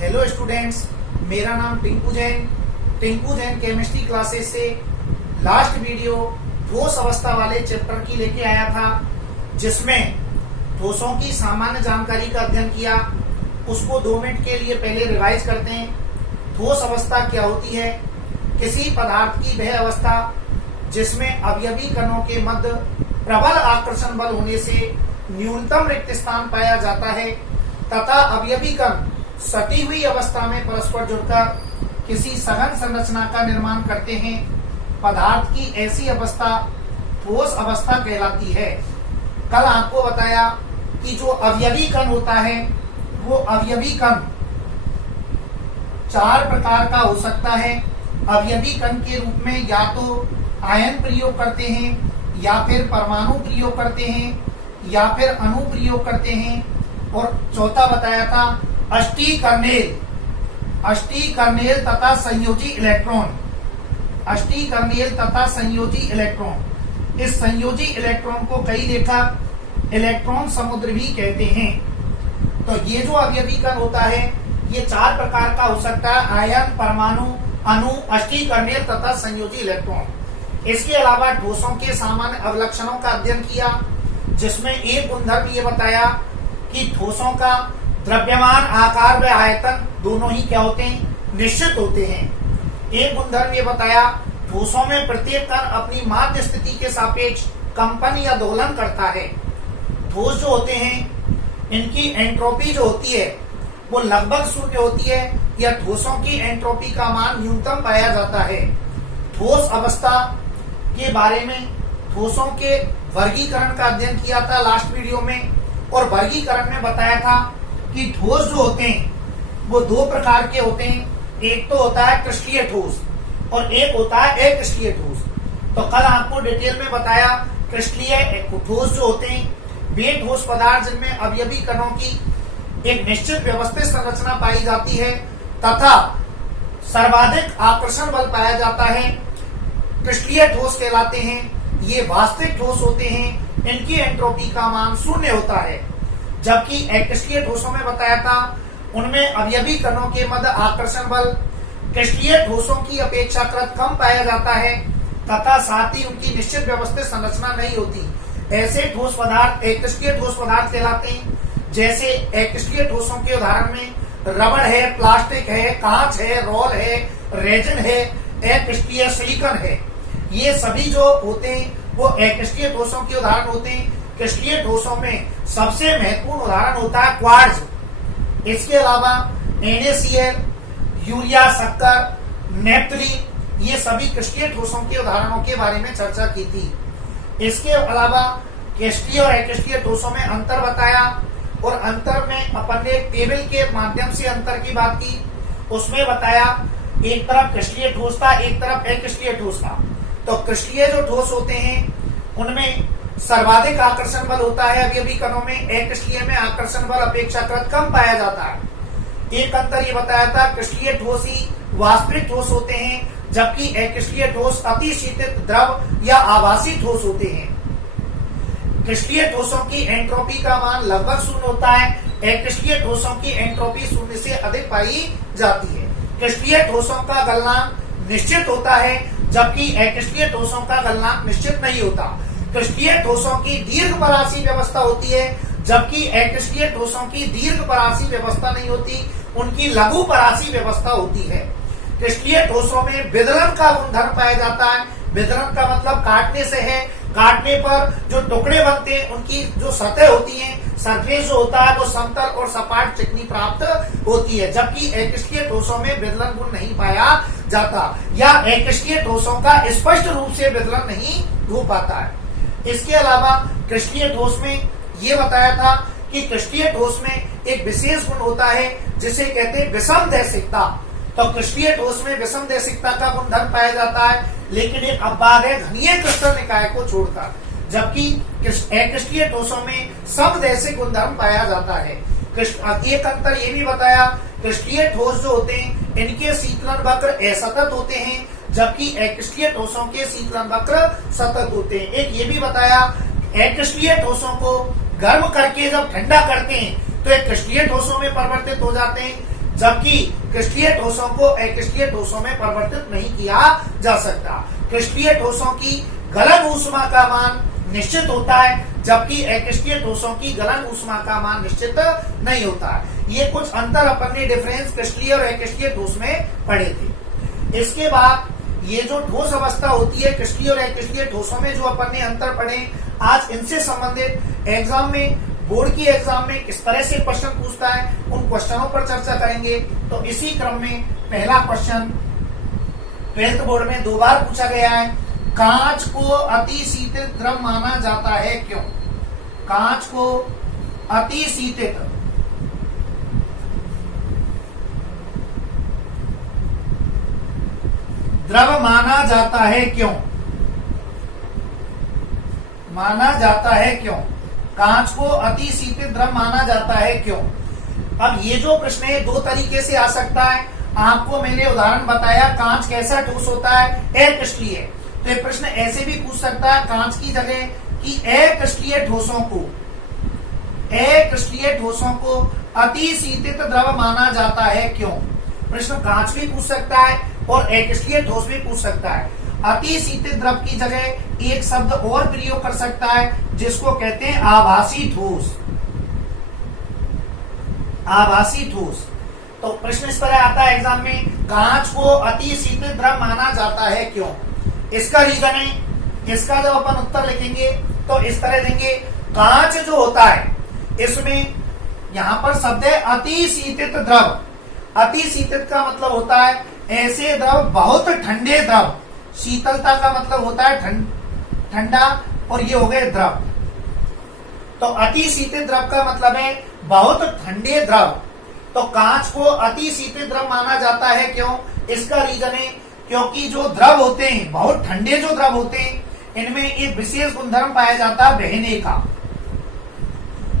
Hello students, मेरा नाम Tinku Jain chemistry classes से लास्ट वीडियो ठोस अवस्था वाले चैप्टर की लेके आया था, जिसमें ठोसों की सामान्य जानकारी का अध्ययन किया। उसको 2 मिनट के लिए पहले रिवाइज करते हैं। ठोस अवस्था क्या होती है? किसी पदार्थ की वह अवस्था जिसमें अवयवी कणों के मध्य प्रबल आकर्षण बल होने से न्यूनतम रिक्त स्थान पाया जाता है तथा अवयवी कण सटी हुई अवस्था में परस्पर जुड़कर किसी सघन संरचना का निर्माण करते हैं। पदार्थ की ऐसी अवस्था ठोस अवस्था कहलाती है। कल आपको बताया कि जो अवयवी कण होता है वो अवयवी कण 4 प्रकार का हो सकता है। अवयवी कण के रूप में या तो आयन प्रयोग करते हैं, या फिर परमाणु प्रयोग करते हैं, या फिर अणु प्रयोग करते हैं, और चौथा बताया था अष्टीकर्नेल तथा संयोजी इलेक्ट्रॉन। अष्टीकर्नेल तथा संयोजी इलेक्ट्रॉन, इस संयोजी इलेक्ट्रॉन को कई लेखक इलेक्ट्रॉन समुद्र भी कहते हैं। तो ये जो अवयवी कण होता है ये 4 प्रकार का हो सकता है: आयन, परमाणु, अणु, अष्टीकर्नेल तथा संयोजी इलेक्ट्रॉन। इसके अलावा ठोसों के सामान्य अवलक्षणों का अध्ययन किया, जिसमें एक गुणधर्म ये बताया कि ठोसों का द्रव्यमान, आकार व आयतन दोनों ही क्या होते हैं? निश्चित होते हैं। एक गुणधर्म ये बताया ठोसों में प्रत्येक कण अपनी माध्य स्थिति के सापेक्ष कंपन या दोलन करता है। ठोस जो होते हैं इनकी एंट्रोपी जो होती है वो लगभग शून्य होती है, या ठोसों की एंट्रोपी का मान न्यूनतम पाया जाता है। ठोस अवस्था के बारे में ठोसों के वर्गीकरण का अध्ययन किया था लास्ट वीडियो में, और वर्गीकरण में बताया था कि ठोस जो होते हैं वो 2 प्रकार के होते हैं। एक तो होता है क्रिस्टलीय ठोस और एक होता है अक्रिस्टलीय ठोस। तो कल आपको डिटेल में बताया क्रिस्टलीय ठोस जो होते हैं वे ठोस पदार्थ जिनमें अवयवी कणों की एक निश्चित व्यवस्थित संरचना पाई जाती है तथा सर्वाधिक आकर्षण बल पाया जाता है, क्रिस्टलीय ठोस कहलाते हैं। ये वास्तविक ठोस होते हैं, इनकी एंट्रोपी का मान 0 होता है। जबकि अक्रिस्टलीय ठोसों में बताया था उनमें अवयवी कणों के मध्य आकर्षण बल क्रिस्टलीय ठोसों की अपेक्षाकृत कम पाया जाता है तथा साथ ही उनकी निश्चित व्यवस्थित संरचना नहीं होती। ऐसे ठोस पदार्थ अक्रिस्टलीय ठोस पदार्थ कहलाते हैं। जैसे अक्रिस्टलीय ठोसों के उदाहरण में रबड़ है, प्लास्टिक है, कांच है, रोल है, रेजिन है, अक्रिस्टलीय सिलिकॉन है। ये सभी जो होते हैं वो अक्रिस्टलीय ठोसों के उदाहरण होते हैं। क्रिस्टलीय ठोसों में सबसे महत्वपूर्ण उदाहरण होता है क्वार्ट्ज। इसके अलावा NaCl, यूरिया, शक्कर, नेप्थलीन, ये सभी क्रिस्टलीय ठोसों के उदाहरणों के बारे में चर्चा की थी। इसके अलावा क्रिस्टलीय और अक्रिस्टलीय ठोसों में अंतर बताया, और अंतर में अपन ने टेबल के माध्यम से अंतर की बात की। उसमें बताया एक तरफ क्रिस्टलीय ठोस था, एक तरफ अक्रिस्टलीय ठोस था। तो क्रिस्टलीय जो ठोस होते हैं उनमें सर्वाधिक आकर्षण बल होता है अवयवी कणों में, अक्रिस्टलीय में आकर्षण बल अपेक्षाकृत कम पाया जाता है। एक अंतर ये बताया था क्रिस्टलीय ठोस ही वास्तविक ठोस होते हैं, जबकि अक्रिस्टलीय ठोस अतिशीतित द्रव या आभासी ठोस होते हैं। क्रिस्टलीय ठोसों की एंट्रोपी का मान लगभग 0 होता है, अक्रिस्टलीय ठोसों की एंट्रोपी 0 से अधिक पाई जाती है। क्रिस्टलीय ठोसों का गलनांक निश्चित होता है, जबकि अक्रिस्टलीय ठोसों का गलनांक निश्चित नहीं होता। क्रिस्टलीय ठोसों की दीर्घ परासी व्यवस्था होती है, जबकि अक्रिस्टलीय ठोसों की दीर्घ परासी व्यवस्था नहीं होती, उनकी लघु परासी व्यवस्था होती है। क्रिस्टलीय ठोसों में विदलन का गुणधर्म पाया जाता है। विदलन का मतलब काटने से है। काटने पर जो टुकड़े बनते हैं उनकी जो सतह होती है, सरफेस जो होता है वो समतल और सपाट चिकनी प्राप्त होती है, जबकि अक्रिस्टलीय ठोसों में विदलन गुण नहीं पाया जाता, या अक्रिस्टलीय ठोसों का स्पष्ट रूप से विदलन नहीं हो पाता है। इसके अलावा क्रिस्टलीय ठोस में ये बताया था कि क्रिस्टलीय ठोस में एक विशेष गुण होता है जिसे कहते हैं विषमदैशिकता। तो क्रिस्टलीय ठोस में विषमदैशिकता का गुणधर्म पाया जाता है, लेकिन एक अपवाद है घनीय क्रिस्टल निकाय को छोड़कर, जबकि अक्रिस्टलीय ठोसों में समदैशिक गुणधर्म पाया जाता है। एक अंतर ये भी बताया क्रिस्टलीय ठोस जो होते हैं इनके शीतलन वक्र असतत होते हैं, जबकि अक्रिस्टलीय ठोसों के शीतलन वक्र सतत होते हैं। एक ये भी बताया अक्रिस्टलीय ठोसों को गर्म करके जब ठंडा करते हैं तो एक क्रिस्टलीय ठोसों में परिवर्तित हो जाते हैं, जबकि क्रिस्टलीय ठोसों को अक्रिस्टलीय ठोसों में परिवर्तित नहीं किया जा सकता। क्रिस्टलीय ठोसों की गलन ऊष्मा का मान निश्चित होता है, जबकि अक्रिस्टलीय ठोसों की गलन ऊष्मा का मान निश्चित नहीं होता है। ये कुछ अंतर अपन ने डिफरेंस क्रिस्टलीय और अक्रिस्टलीय ठोस में पढ़े थे। इसके बाद ये जो ठोस अवस्था होती है क्रिस्टलीय और अक्रिस्टलीय ठोसों में जो अपन ने अंतर पढ़े, आज इनसे संबंधित एग्जाम में, बोर्ड की एग्जाम में किस तरह से क्वेश्चन पूछता है, उन क्वेश्चनों पर चर्चा करेंगे। तो इसी क्रम में पहला क्वेश्चन 12th बोर्ड में 2 बार पूछा गया है, कांच को अति शीतित द्रव माना जाता है क्यों? कांच को अति शीतित द्रव माना जाता है क्यों? माना जाता है क्यों? कांच को अति शीतित द्रव माना जाता है क्यों? अब ये जो प्रश्न है 2 तरीके से आ सकता है। आपको मैंने उदाहरण बताया कांच कैसा ठोस होता है, अक्रिस्टलीय। तो ये प्रश्न ऐसे भी पूछ सकता है कांच की जगह कि अक्रिस्टलीय ठोसों को अति शीतित द्रव माना जाता है क्यों? प्रश्न कांच भी पूछ सकता है और अक्रिस्टलीय ठोस भी पूछ सकता है। अति शीतित द्रव की जगह एक शब्द और प्रयोग कर सकता है जिसको कहते हैं आभासी ठोस। आभासी ठोस। तो प्रश्न इस तरह आता है एग्जाम में, कांच को अति शीतित द्रव माना जाता है क्यों? इसका रीजन है, इसका जब अपन उत्तर लिखेंगे तो इस तरह देंगे, कांच जो होता है इसमें यहां पर शब्द है अति शीतित द्रव। अति शीतित का मतलब होता है ऐसे द्रव, बहुत ठंडे द्रव। शीतलता का मतलब होता है ठंडा, और ये हो गए द्रव। तो अति शीतित द्रव का मतलब है बहुत ठंडे द्रव। तो कांच को अति शीतित द्रव माना जाता है क्यों? इसका रीजन है क्योंकि जो द्रव होते हैं, बहुत ठंडे जो द्रव होते हैं, इनमें एक विशेष गुणधर्म पाया जाता है बहने का।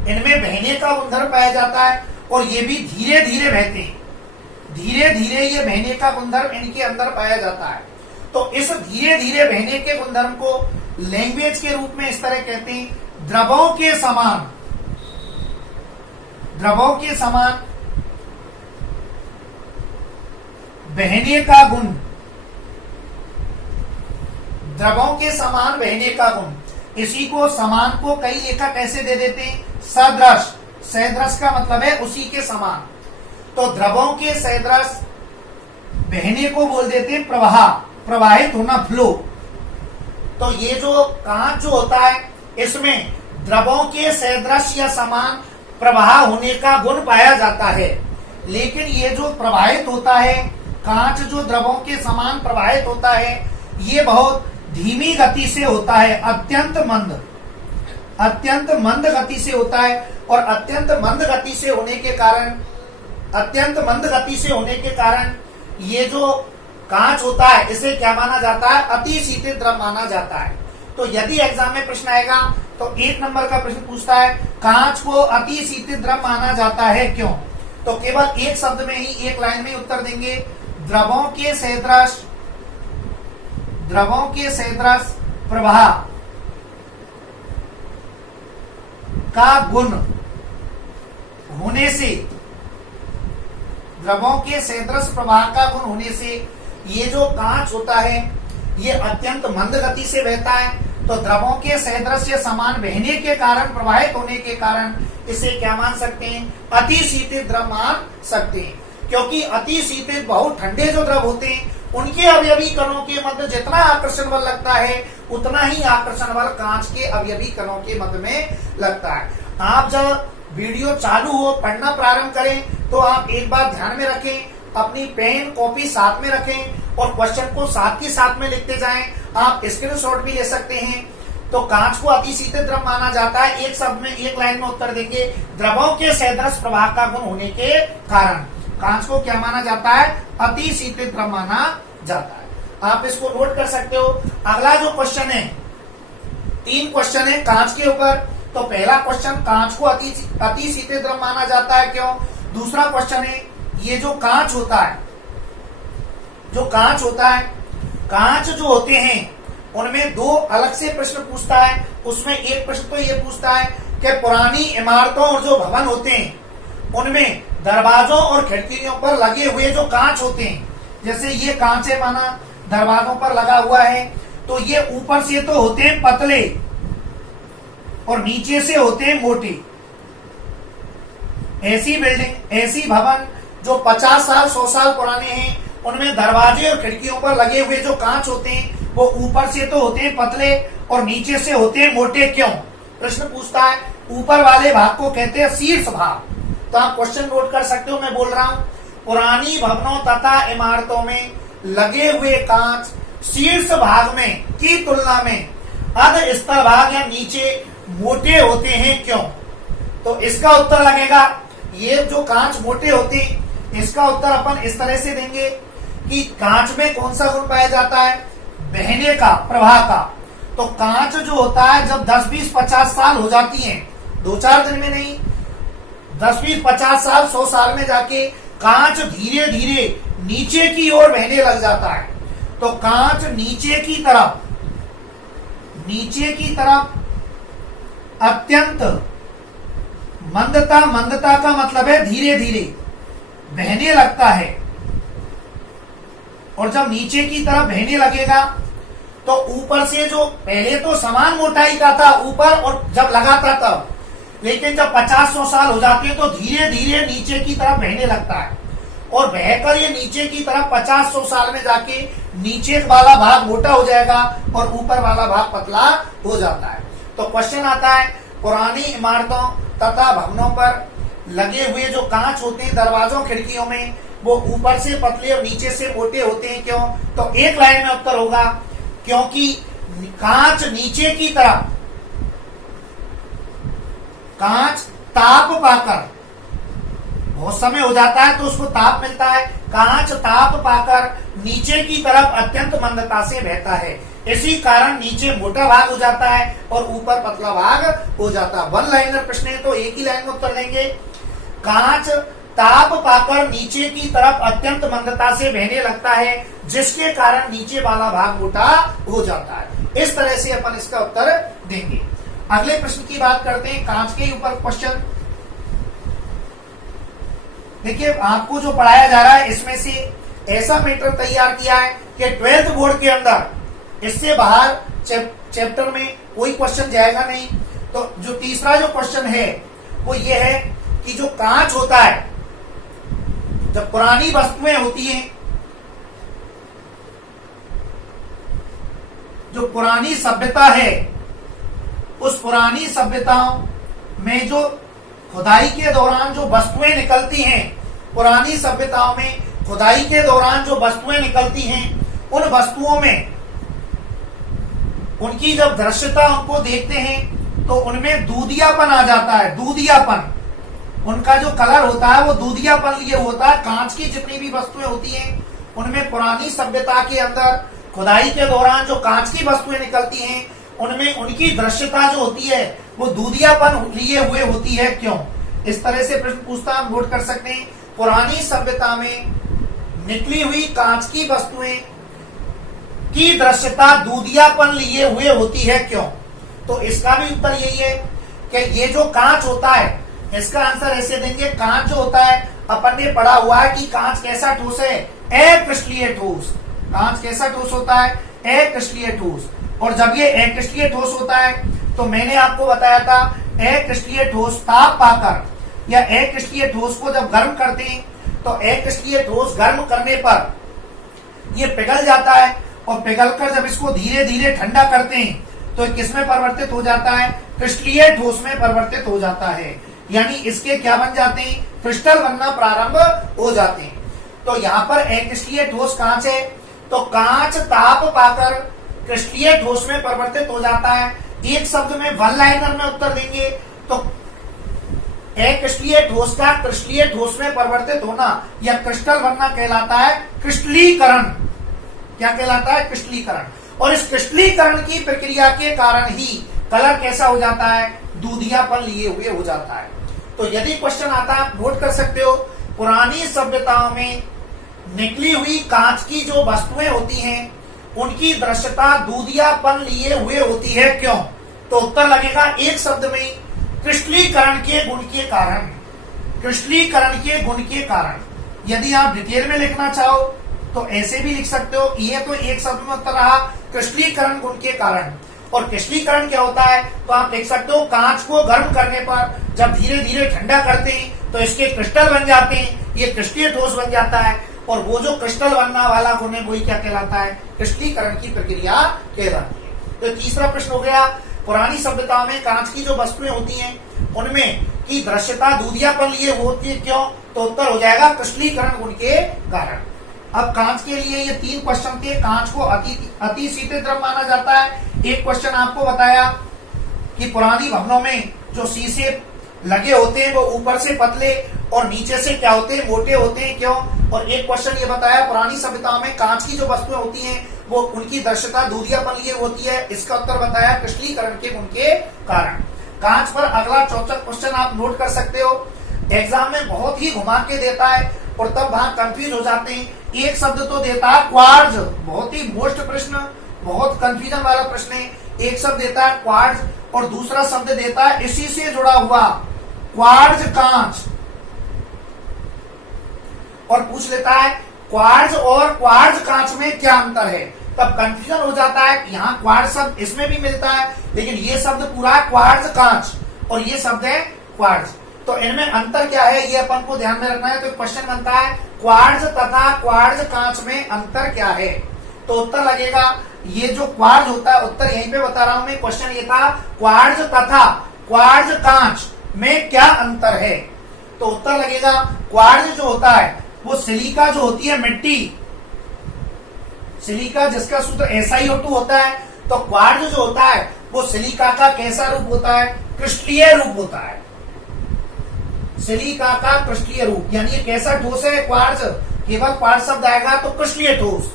इनमें बहने का गुणधर्म पाया जाता है और ये भी धीरे धीरे बहते हैं। धीरे धीरे ये बहने का गुणधर्म इनके अंदर पाया जाता है। तो इस धीरे धीरे बहने के गुणधर्म को लैंग्वेज के रूप में इस तरह कहते हैं, द्रवों के समान बहने का गुण। द्रवों के समान बहने का गुण। इसी को समान को कई लेखक कैसे दे देते हैं, सदृश। सदृश का मतलब है उसी के समान। तो द्रवों के सदृश बहने को बोल देते हैं प्रवाह, प्रवाहित होना, फ्लो। तो ये जो कांच जो होता है इसमें द्रवों के सदृश या समान प्रवाह होने का गुण पाया जाता है। लेकिन ये जो प्रवाहित होता है, कांच जो द्रवों के समान प्रवाहित होता है, ये बहुत धीमी गति से होता है, अत्यंत मंद गति से होता है। और अत्यंत मंद गति से होने के कारण ये जो कांच होता है इसे क्या माना जाता है, अति शीतित द्रव माना जाता है। तो यदि एग्जाम में प्रश्न आएगा तो 1 नंबर का प्रश्न पूछता है, कांच को अति शीतित द्रव माना जाता है क्यों? तो केवल एक शब्द में ही, एक लाइन में उत्तर देंगे, द्रवों के सदृश प्रवाह का गुण होने से, द्रवों के सदृश प्रवाह का गुण होने से ये जो कांच होता है ये अत्यंत मंद गति से बहता है। तो द्रवों के सदृश या समान बहने के कारण, प्रवाहित होने के कारण इसे क्या मान सकते हैं, अति शीतित द्रव मान सकते हैं। क्योंकि अति शीतित, बहुत ठंडे जो द्रव होते हैं, उनके अवयवी कणों के मध्य जितना आकर्षण बल लगता है उतना ही आकर्षण बल कांच के अवयवी कणों के मध्य में लगता है। आप जब वीडियो चालू हो, पढ़ना प्रारंभ करें तो आप एक बात ध्यान में रखें, अपनी पेन कॉपी साथ में रखें और क्वेश्चन को साथ ही साथ में लिखते जाएं। आप स्क्रीनशॉट भी ले सकते हैं। तो कांच को अति शीतित द्रव माना जाता है, एक शब्द में, एक लाइन में उत्तर देंगे, द्रवों के सदृश प्रवाह का गुण होने के कारण कांच को क्या माना जाता है, अति शीतित द्रव माना जाता है। आप इसको नोट कर सकते हो। अगला जो क्वेश्चन है, 3 क्वेश्चन है कांच के ऊपर। तो पहला क्वेश्चन, कांच को अति शीतित द्रव माना जाता है क्यों? दूसरा क्वेश्चन है, ये जो कांच होता है, कांच जो होते हैं उनमें 2 अलग से प्रश्न पूछता है। उसमें एक प्रश्न तो ये पूछता है कि पुरानी इमारतों और जो भवन होते हैं उनमें दरवाजों और खिड़कियों पर लगे हुए जो कांच होते हैं, जैसे ये कांच है माना दरवाजों पर लगा हुआ है, तो ये ऊपर से तो होते हैं पतले और नीचे से होते हैं मोटे। ऐसी बिल्डिंग, ऐसी भवन जो 50 साल 100 साल पुराने हैं, उनमें दरवाजे और खिड़कियों पर लगे हुए जो कांच होते हैं वो ऊपर से तो होते हैं पतले और नीचे से होते हैं मोटे। क्यों? प्रश्न पूछता है। ऊपर वाले भाग को कहते हैं शीर्ष भाग। तो आप क्वेश्चन नोट कर सकते हो, मैं बोल रहा हूं पुरानी भवनों तथा इमारतों में लगे हुए कांच शीर्ष भाग में की तुलना में अध स्तर भाग या नीचे मोटे होते हैं। क्यों? तो इसका उत्तर लगेगा, ये जो कांच मोटे होते हैं, इसका उत्तर अपन इस तरह से देंगे कि कांच में कौन सा गुण पाया जाता है? बहने का, प्रवाह का। तो कांच जो होता है जब 10, 20, 50 साल हो जाती हैं, 2-4 दिन में नहीं, 10, 20, 50 साल 100 साल में जाके कांच धीरे धीरे नीचे की ओर बहने लग जाता है। तो कांच नीचे की तरफ अत्यंत मंदता का मतलब है धीरे धीरे बहने लगता है। और जब नीचे की तरफ बहने लगेगा तो ऊपर से जो पहले तो समान मोटाई का था ऊपर और जब लगा था तब, लेकिन जब 50-100 साल हो जाते हैं तो धीरे धीरे नीचे की तरफ बहने लगता है और बहकर ये नीचे की तरफ 50-100 साल में जाके नीचे वाला भाग मोटा हो जाएगा और ऊपर वाला भाग पतला हो जाता है। तो क्वेश्चन आता है पुरानी इमारतों तथा भवनों पर लगे हुए जो कांच होते हैं दरवाजों खिड़कियों में, वो ऊपर से पतले और नीचे से मोटे होते हैं। क्यों? तो एक लाइन में उत्तर होगा क्योंकि कांच नीचे की तरफ, कांच ताप पाकर, बहुत समय हो जाता है तो उसको ताप मिलता है, कांच ताप पाकर नीचे की तरफ अत्यंत मंदता से बहता है। इसी कारण नीचे मोटा भाग हो जाता है और ऊपर पतला भाग हो जाता है। 1 लाइनर प्रश्न है तो एक ही लाइन में उत्तर देंगे, कांच ताप पाकर नीचे की तरफ अत्यंत मंदता से बहने लगता है, जिसके कारण नीचे वाला भाग मोटा हो जाता है। इस तरह से अपन इसका उत्तर देंगे। अगले प्रश्न की बात करते हैं, कांच के ऊपर क्वेश्चन। देखिए आपको जो पढ़ाया जा रहा है इसमें से ऐसा मैटर तैयार किया है कि 12th बोर्ड के अंदर इससे बाहर चैप्टर में कोई क्वेश्चन जाएगा नहीं। तो जो तीसरा जो क्वेश्चन है वो ये है कि जो कांच होता है, जब पुरानी वस्तुएं होती हैं, जो पुरानी सभ्यता है, उस पुरानी सभ्यताओं में जो खुदाई के दौरान जो वस्तुएं निकलती हैं, पुरानी सभ्यताओं में खुदाई के दौरान जो वस्तुएं निकलती हैं, उन वस्तुओं में उनकी जब दृश्यता उनको देखते हैं तो उनमें दूधियापन आ जाता है। दूधियापन, उनका जो कलर होता है वो दूधियापन लिए होता है। कांच की जितनी भी वस्तुएं होती हैं उनमें पुरानी सभ्यता के अंदर खुदाई के दौरान जो कांच की वस्तुएं निकलती हैं उनमें उनकी दृश्यता जो होती है वो दूधियापन लिए हुए होती है। क्यों? इस तरह से प्रश्न पूछता, हम नोट कर सकते हैं, पुरानी सभ्यता में निकली हुई कांच की वस्तुएं की दृश्यता दूधियापन लिए हुए होती है। क्यों? तो इसका भी उत्तर यही है कि ये जो कांच होता है, इसका आंसर ऐसे देंगे, कांच जो होता है अपन ने पढ़ा हुआ है कि कांच कैसा ठोस है? अक्रिस्टलीय ठोस। कांच कैसा ठोस होता है? अक्रिस्टलीय ठोस। और जब ये अक्रिस्टलीय ठोस होता है तो मैंने आपको बताया था अक्रिस्टलीय ठोस ताप पाकर या अक्रिस्टलीय ठोस को जब गर्म करते हैं तो अक्रिस्टलीय ठोस गर्म करने पर ये पिघल जाता है और पिघलकर जब इसको धीरे धीरे ठंडा करते हैं तो किसमें परिवर्तित हो जाता है? क्रिस्टलीय ठोस में परिवर्तित हो जाता है। यानी इसके क्या बन जाते हैं? क्रिस्टल बनना प्रारंभ हो जाते हैं। तो यहाँ पर अक्रिस्टलीय ठोस कांच है, तो कांच ताप पाकर क्रिस्टलीय ठोस में परिवर्तित हो जाता है। एक शब्द में 1 लाइनर में उत्तर देंगे तो अक्रिस्टलीय ठोस का क्रिस्टलीय ठोस में परिवर्तित होना या क्रिस्टल बनना कहलाता है क्रिस्टलीकरण। क्या कहलाता है? क्रिस्टलीकरण। और इस क्रिस्टलीकरण की प्रक्रिया के कारण ही कलर कैसा हो जाता है? दूधियापन लिए हुए हो जाता है। तो यदि क्वेश्चन आता है, आप नोट कर सकते हो, पुरानी सभ्यताओं में निकली हुई कांच की जो वस्तुएं होती हैं उनकी दृश्यता दूधियापन लिए हुए होती है। क्यों? तो उत्तर लगेगा एक शब्द में, क्रिस्टलीकरण के गुण के कारण। क्रिस्टलीकरण के गुण के कारण। यदि आप डिटेल में लिखना चाहो तो ऐसे भी लिख सकते हो, ये तो एक शब्द में उत्तर रहा क्रिस्टलीकरण गुण के कारण। और क्रिस्टलीकरण क्या होता है तो आप लिख सकते हो कांच को गर्म करने पर जब धीरे धीरे ठंडा करते हैं तो इसके क्रिस्टल बन जाते हैं, ये क्रिस्टलीय ठोस बन जाता है, और वो जो क्रिस्टल बनने वाला गुण है वही क्या कहलाता है, क्रिस्टलीकरण की प्रक्रिया कहलाती है। तो तीसरा प्रश्न हो गया, पुरानी सभ्यता में कांच की जो वस्तुएं होती हैं उनमें की दृश्यता दूधियापन लिए होती है, क्यों? तो उत्तर हो जाएगा क्रिस्टलीकरण गुण के कारण। अब कांच के लिए ये 3 क्वेश्चन थे। कांच को अति शीतल द्रव माना जाता है। एक क्वेश्चन आपको बताया कि पुरानी भवनों में जो शीशे लगे होते हैं वो ऊपर से पतले और नीचे से क्या होते हैं, मोटे होते हैं, क्यों? और एक क्वेश्चन ये बताया पुरानी सभ्यताओं में कांच की जो वस्तुएं होती हैं वो उनकी दृश्यता दूधियापन लिए होती है। इसका उत्तर बताया क्रिस्टलीकरण के गुण के कारण। कांच पर अगला 4था क्वेश्चन आप नोट कर सकते हो। एग्जाम में बहुत ही घुमा के देता है और तब वहां कंफ्यूज हो जाते हैं। एक शब्द तो देता है क्वार्ट्ज, बहुत ही मोस्ट प्रश्न, बहुत कंफ्यूजन वाला प्रश्न है। एक शब्द देता है क्वार्ट्ज और दूसरा शब्द देता है इसी से जुड़ा हुआ क्वार्ट्ज कांच, और पूछ लेता है क्वार्ट्ज और क्वार्ट्ज कांच में क्या अंतर है। तब कंफ्यूजन हो जाता है। यहाँ क्वार्ट्ज शब्द इसमें भी मिलता है लेकिन ये शब्द पूरा क्वार्ट्ज कांच और ये शब्द है क्वार्ट्ज, तो इनमें अंतर क्या है ये अपन को ध्यान में रखना है। तो क्वेश्चन बनता है क्वार्ट्ज तथा क्वार्ट्ज कांच में अंतर क्या है, तो उत्तर लगेगा ये जो क्वार्ट्ज होता है, उत्तर यहीं पे बता रहा हूं मैं। क्वेश्चन ये था क्वार्ट्ज तथा क्वार्ट्ज कांच में क्या अंतर है, तो उत्तर लगेगा क्वार्ट्ज जो होता है वो सिलिका जो होती है मिट्टी, सिलिका जिसका सूत्र SiO2 होता है, तो क्वार्ट्ज जो होता है वो सिलिका का कैसा रूप होता है, क्रिस्टलीय रूप होता है। सिलिका का क्रिस्टलीय रूप, यानी ये कैसा ठोस है क्वार्ट्ज, केवल क्वार्ट्ज शब्द आएगा तो क्रिस्टलीय ठोस।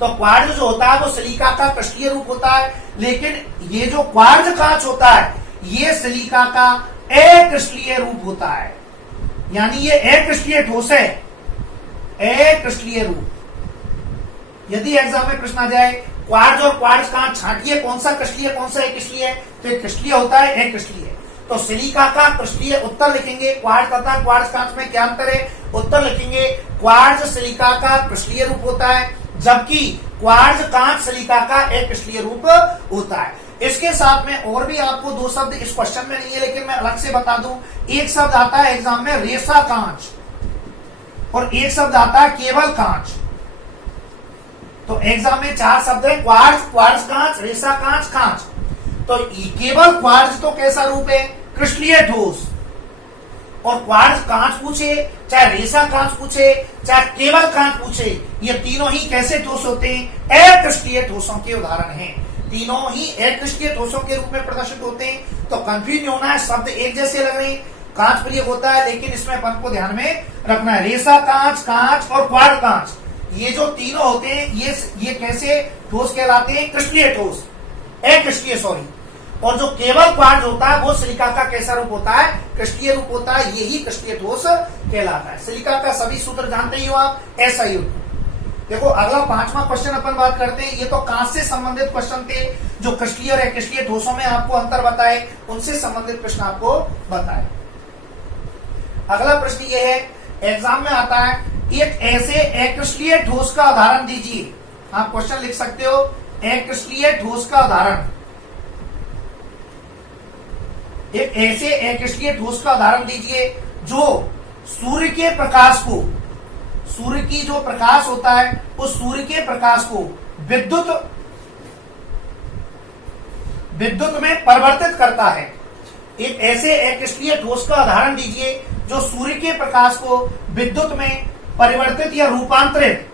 तो क्वार्ट्ज जो होता है वो सिलिका का क्रिस्टलीय रूप होता है, लेकिन ये जो क्वार्ट्ज कांच होता है ये सिलिका का अक्रिस्टलीय रूप होता है, यानी ये अक्रिस्टलीय ठोस है, अक्रिस्टलीय रूप। यदि एग्जाम में प्रश्न आ जाए क्वार्ट्ज और क्वार्ट्ज कांच छांटिए कौन सा क्रिस्टलीय कौन सा अक्रिस्टलीय, तो ये क्रिस्टलीय होता है अक्रिस्टलीय। तो सिलिका का क्रिस्टलीय उत्तर लिखेंगे, क्वार्ट्ज तथा क्वार्ट्ज कांच में क्या अंतर है, उत्तर लिखेंगे क्वार्ट्ज सिलिका का क्रिस्टलीय रूप होता है जबकि क्वार्ट्ज कांच सिलिका का अक्रिस्टलीय रूप होता है। इसके साथ में और भी आपको 2 शब्द इस क्वेश्चन में नहीं है लेकिन मैं अलग से बता दूं। एक शब्द आता है एग्जाम में रेसा कांच और एक शब्द आता है केवल कांच। तो एग्जाम में 4 शब्द है क्वार्ट्ज, क्वार्ट्ज कांच, रेसा कांच, कांच। तो केवल क्वार्ट्ज तो कैसा रूप है, क्रिस्टलीय ठोस, और क्वार्ट्ज कांच पूछे चाहे रेसा कांच पूछे चाहे केवल कांच पूछे, ये तीनों ही कैसे ठोस होते हैं, अक्रिस्टलीय ठोसों के उदाहरण हैं। तीनों ही अक्रिस्टलीय ठोसों के रूप में प्रदर्शित होते हैं। तो कंफ्यूज नहीं होना है, शब्द एक जैसे लग रहे हैं, कांच प्रयोग होता है लेकिन इसमें अपन को ध्यान में रखना है रेसा कांच, कांच और क्वार्ट्ज कांच, ये जो तीनों होते हैं ये कैसे ठोस कहलाते हैं, क्रिस्टलीय ठोस, अक्रिस्टलीय सॉरी। और जो केवल क्वार्ट्ज होता है वो सिलिका का कैसा रूप होता है, क्रिस्टलीय रूप होता है, यही क्रिस्टलीय ठोस कहलाता है। सिलिका का सभी सूत्र जानते ही हो आप, SiO2। देखो अगला 5वां क्वेश्चन अपन बात करते हैं। ये तो कांच से संबंधित क्वेश्चन थे, जो क्रिस्टलीय और अक्रिस्टलीय ठोसों में आपको अंतर बताए, उनसे संबंधित प्रश्न आपको बताए। अगला प्रश्न ये है, एग्जाम में आता है एक ऐसे अक्रिस्टलीय ठोस का उदाहरण दीजिए। आप क्वेश्चन लिख सकते हो अक्रिस्टलीय ठोस का उदाहरण, एक ऐसे अक्रिस्टलीय ठोस का उदाहरण दीजिए जो सूर्य के प्रकाश को, सूर्य की जो प्रकाश होता है उस सूर्य के प्रकाश को विद्युत में परिवर्तित करता है। एक ऐसे अक्रिस्टलीय ठोस का उदाहरण दीजिए जो सूर्य के प्रकाश को विद्युत में परिवर्तित या रूपांतरित,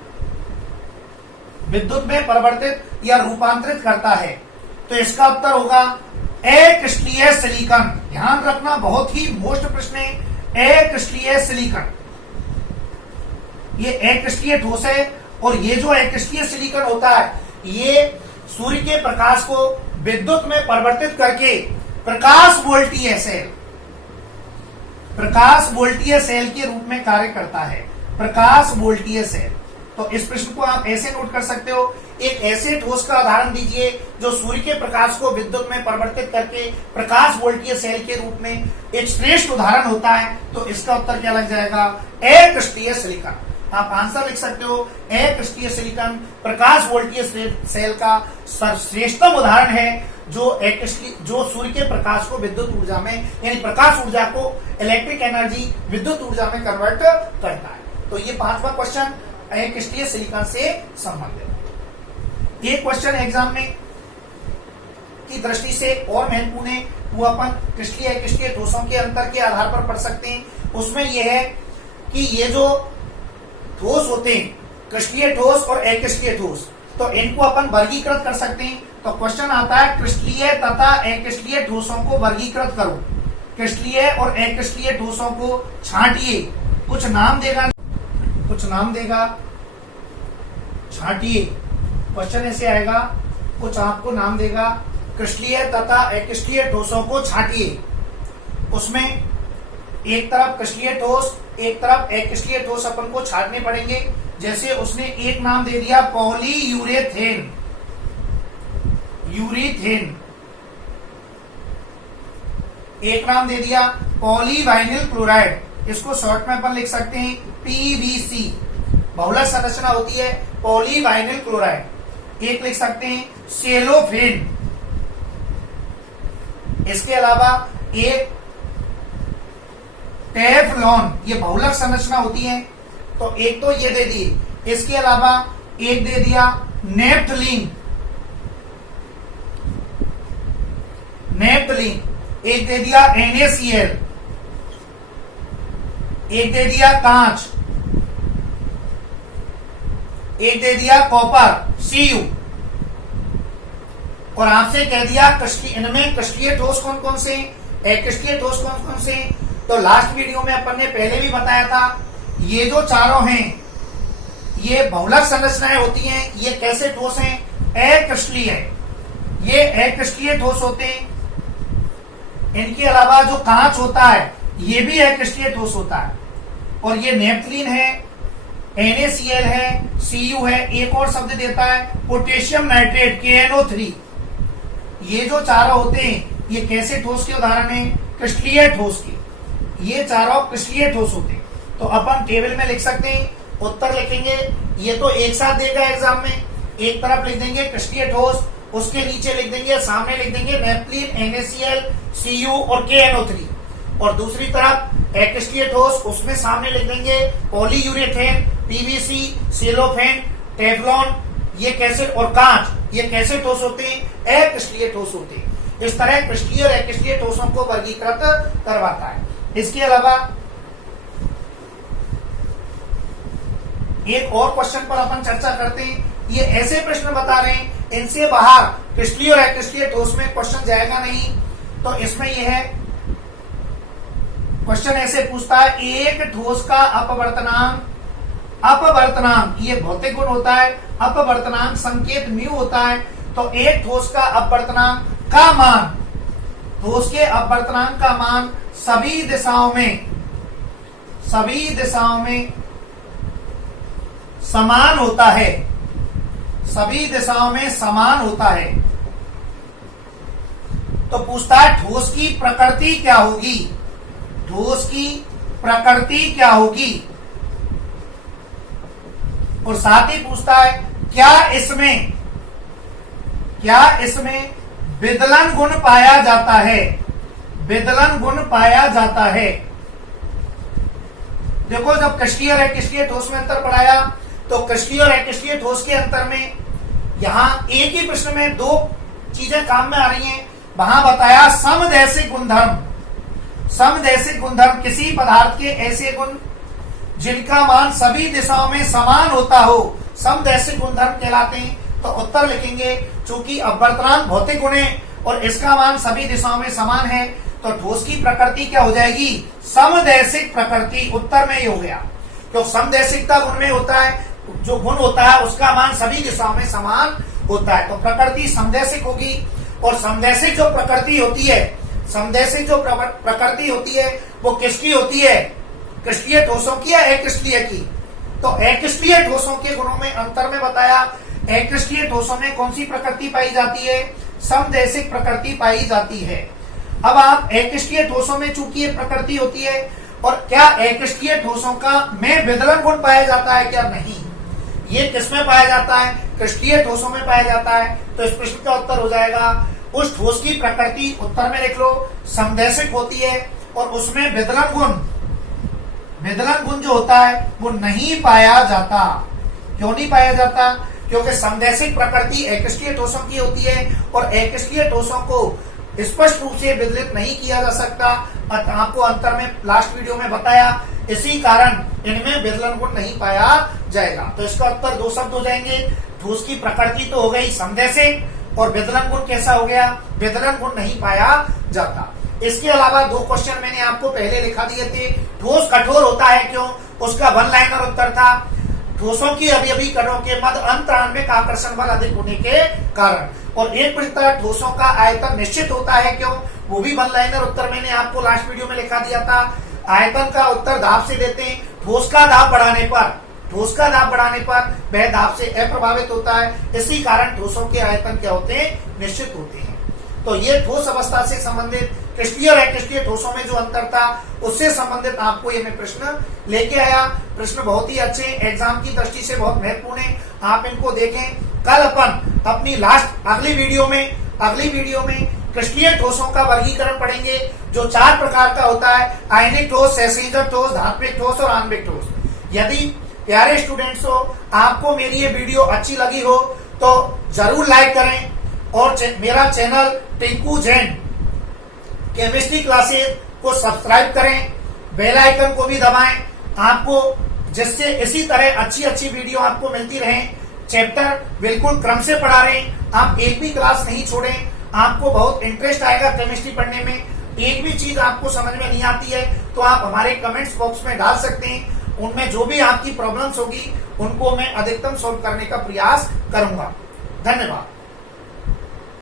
विद्युत में परिवर्तित या रूपांतरित करता है। तो इसका उत्तर होगा अक्रिस्टलीय सिलिकॉन। ध्यान रखना, बहुत ही मोस्ट प्रश्न है, अक्रिस्टलीय सिलिकॉन। ये अक्रिस्टलीय ठोस है और ये जो अक्रिस्टलीय सिलिकॉन होता है ये सूर्य के प्रकाश को विद्युत में परिवर्तित करके प्रकाश वोल्टीय सेल, प्रकाश वोल्टीय सेल के रूप में कार्य करता है, प्रकाश वोल्टीय सेल। तो इस प्रश्न को आप ऐसे नोट कर सकते हो, एक ऐसे ठोस का उदाहरण दीजिए जो सूर्य के प्रकाश को विद्युत में परिवर्तित करके प्रकाश वोल्टीय सेल के रूप में एक श्रेष्ठ उदाहरण होता है। तो इसका उत्तर क्या लग जाएगा? अक्रिस्टलीय सिलिकॉन। आप आंसर लिख सकते हो, अक्रिस्टलीय सिलिकॉन प्रकाश वोल्टीय सेल का सर्वश्रेष्ठतम उदाहरण है जो सूर्य के प्रकाश को विद्युत ऊर्जा में यानी प्रकाश ऊर्जा को इलेक्ट्रिक एनर्जी विद्युत ऊर्जा में कन्वर्ट करता है। तो ये 5वां क्वेश्चन अक्रिस्टलीय सिलिकॉन से संबंधित। ये क्वेश्चन एग्जाम में की दृष्टि से और महत्वपूर्ण है, वो अपन क्रिस्टलीय अक्रिस्टलीय ठोसों के अंतर के आधार पर पढ़ सकते हैं। उसमें यह है कि ये जो ठोस होते हैं क्रिस्टलीय ठोस और अक्रिस्टलीय ठोस, तो इनको अपन वर्गीकृत कर सकते हैं। तो क्वेश्चन आता है क्रिस्टलीय तथा अक्रिस्टलीय ठोसों को वर्गीकृत करो, क्रिस्टलीय और अक्रिस्टलीय ठोसों को छांटिए, कुछ नाम देगा छांटिए। क्वेश्चन ऐसे आएगा, कुछ आपको नाम देगा, क्रिस्टलीय तथा अक्रिस्टलीय ठोसों को छांटिए। उसमें एक तरफ क्रिस्टलीय ठोस एक तरफ अक्रिस्टलीय ठोस अपन को छांटने पड़ेंगे। जैसे उसने एक नाम दे दिया पॉलीयूरेथेन, यूरेथेन। एक नाम दे दिया पॉलीवाइनिल क्लोराइड, इसको शॉर्ट में अपन लिख सकते हैं पीवीसी, बहुलक संरचना होती है पॉलीवाइनिल क्लोराइड। एक लिख सकते हैं सेलोफेन। इसके अलावा एक टेफ्लॉन, ये बहुलक संरचना होती है, तो एक तो ये दे दिए। इसके अलावा एक दे दिया नेफ्थलीन, एक दे दिया NaCl, एक दे दिया कांच, एक दे दिया कॉपर Cu, और आपसे कह दिया इनमें क्रिस्टलीय ठोस कौन कौन से, अक्रिस्टलीय ठोस कौन कौन से। तो लास्ट वीडियो में अपन ने पहले भी बताया था, ये जो चारों हैं ये बहुलक संरचनाएं होती हैं। ये कैसे ठोस हैं? अक्रिस्टलीय है, ये अक्रिस्टलीय ठोस होते हैं। इनके अलावा जो कांच होता है ये भी अक्रिस्टलीय ठोस होता है, और ये नेफ्थलीन है, NaCl है, Cu है, एक और शब्द देता है पोटेशियम नाइट्रेट KNO3। ये जो चारों होते हैं ये कैसे ठोस के उदाहरण हैं? क्रिस्टलीय ठोस के। ये चारों क्रिस्टलीय ठोस होते हैं। तो अपन टेबल में लिख सकते हैं, उत्तर लिखेंगे। ये तो एक साथ देगा एग्जाम में, एक तरफ लिख देंगे क्रिस्टलीय ठोस, उसके नीचे लिख देंगे, सामने लिख देंगे नेफ्थलीन, NaCl, Cu और KNO3, और दूसरी तरफ अक्रिस्टलीय ठोस, उसमें सामने लिख देंगे पॉलीयूरेथेन, PVC, सेलोफेन, टेफ्लॉन। ये कैसे, और कांच, ये कैसे ठोस होते हैं? अक्रिस्टलीय ठोस होते हैं। इस तरह क्रिस्टलीय और अक्रिस्टलीय ठोसों को वर्गीकृत करवाता है। इसके अलावा एक और क्वेश्चन पर अपन चर्चा करते हैं। ये ऐसे प्रश्न बता रहे हैं, इनसे बाहर क्रिस्टलीय और अक्रिस्टलीय ठोस में क्वेश्चन जाएगा नहीं। तो इसमें यह है, क्वेश्चन ऐसे पूछता है, एक ठोस का अपवर्तनांक ये भौतिक गुण होता है, अपवर्तनांक संकेत म्यू होता है। तो एक ठोस का अपवर्तनांक का मान, ठोस के अपवर्तनांक का मान सभी दिशाओं में समान होता है, सभी दिशाओं में समान होता है। तो पूछता है ठोस की प्रकृति क्या होगी, ठोस की प्रकृति क्या होगी, और साथ ही पूछता है क्या इसमें विदलन गुण पाया जाता है, विदलन गुण पाया जाता है। देखो, जब क्रिस्टलीय और अक्रिस्टलीय ठोस में अंतर पढ़ाया, तो क्रिस्टलीय और अक्रिस्टलीय ठोस के अंतर में यहां एक ही प्रश्न में दो चीजें काम में आ रही हैं। वहां बताया समदैशिक गुणधर्म, समदैशिक गुणधर्म किसी पदार्थ के ऐसे गुण जिनका मान सभी दिशाओं में समान होता हो, समदैशिक गुणधर्म कहलाते हैं। तो उत्तर लिखेंगे, चूंकि अपवर्तनांक भौतिक गुण है और इसका मान सभी दिशाओं में समान है, तो ठोस की प्रकृति क्या हो जाएगी? समदैशिक प्रकृति। उत्तर में ही हो गया, क्योंकि समदैशिकता गुण में होता है, जो गुण होता है उसका मान सभी दिशाओं में समान होता है, तो प्रकृति समदैशिक होगी। और समदैशिक जो प्रकृति होती है, समदैशिक जो प्रकृति होती है वो किसकी होती है? क्रिस्टलीय ठोसों की या अक्रिस्टलीय की? तो अक्रिस्टलीय ठोसों के गुणों में अंतर में बताया अक्रिस्टलीय ठोसों में कौन सी प्रकृति पाई जाती है? समदैशिक प्रकृति पाई जाती है। अब आप अक्रिस्टलीय ठोसों में चूंकि ये प्रकृति होती है, और क्या अक्रिस्टलीय ठोसों का में विदलन गुण पाया जाता है क्या? नहीं। ये किसमें पाया जाता है? क्रिस्टलीय ठोसों में पाया जाता है। तो इस प्रश्न का उत्तर हो जाएगा उस ठोस की प्रकृति, उत्तर में लिख लो, समदैशिक होती है और उसमें विदलन गुण जो होता है वो नहीं पाया जाता। क्यों नहीं पाया जाता? क्योंकि समदैशिक प्रकृति अक्रिस्टलीय ठोसों की होती है और अक्रिस्टलीय ठोसों को स्पष्ट रूप से विदलित नहीं किया जा सकता। आपको अंतर में लास्ट वीडियो में बताया, इसी कारण इनमें विदलन गुण नहीं पाया जाएगा। तो इसका उत्तर दो शब्द हो जाएंगे, ठोस की प्रकृति तो हो गई समदैशिक और विदलन गुण कैसा हो गया? विदलन गुण नहीं पाया जाता। इसके अलावा दो क्वेश्चन मैंने आपको पहले लिखा दिए थे। ठोस कठोर होता है क्यों? उसका वन लाइनर उत्तर था ठोसों की अवयवी कणों के मध्य अंतरान्विक आकर्षण बल अधिक होने के कारण। और एक प्रश्न ठोसों का आयतन निश्चित होता है क्यों? वो भी वन लाइनर उत्तर मैंने आपको लास्ट वीडियो में लिखा दिया था। आयतन का उत्तर दाब से देते हैं। ठोस का दाब बढ़ाने पर वह दाब से अप्रभावित होता है, इसी कारण ठोसों के आयतन क्या होते हैं? निश्चित होते हैं। तो ये ठोस अवस्था से संबंधित क्रिस्टलीय और अक्रिस्टलीय ठोसों में जो अंतर था उससे संबंधित आपको ये मैं प्रश्न लेके आया। प्रश्न बहुत ही अच्छे, एग्जाम की दृष्टि से बहुत महत्वपूर्ण है, आप इनको देखें। कल अपन अपनी अगली वीडियो में क्रिस्टलीय ठोसों का वर्गीकरण पढ़ेंगे, जो 4 प्रकार का होता है: आयनिक ठोस, सहसंयोजक ठोस, धात्विक ठोस और आणविक ठोस। यदि प्यारे स्टूडेंट्स हो, आपको मेरी ये वीडियो अच्छी लगी हो तो जरूर लाइक करें और मेरा channel Tinku Jain chemistry classes को सब्सक्राइब करें, बेल आइकन को भी दबाएं, आपको जिससे इसी तरह अच्छी वीडियो आपको मिलती रहे। चैप्टर बिल्कुल क्रम से पढ़ा रहे हैं, आप एक भी क्लास नहीं छोड़ें। आपको बहुत इंटरेस्ट आएगा केमिस्ट्री पढ़ने में। एक भी चीज आपको समझ में नहीं आती है तो आप हमारे कमेंट्स बॉक्स में डाल सकते हैं, उनमें जो भी आपकी प्रॉब्लम्स होगी उनको मैं अधिकतम सॉल्व करने का प्रयास करूंगा। धन्यवाद।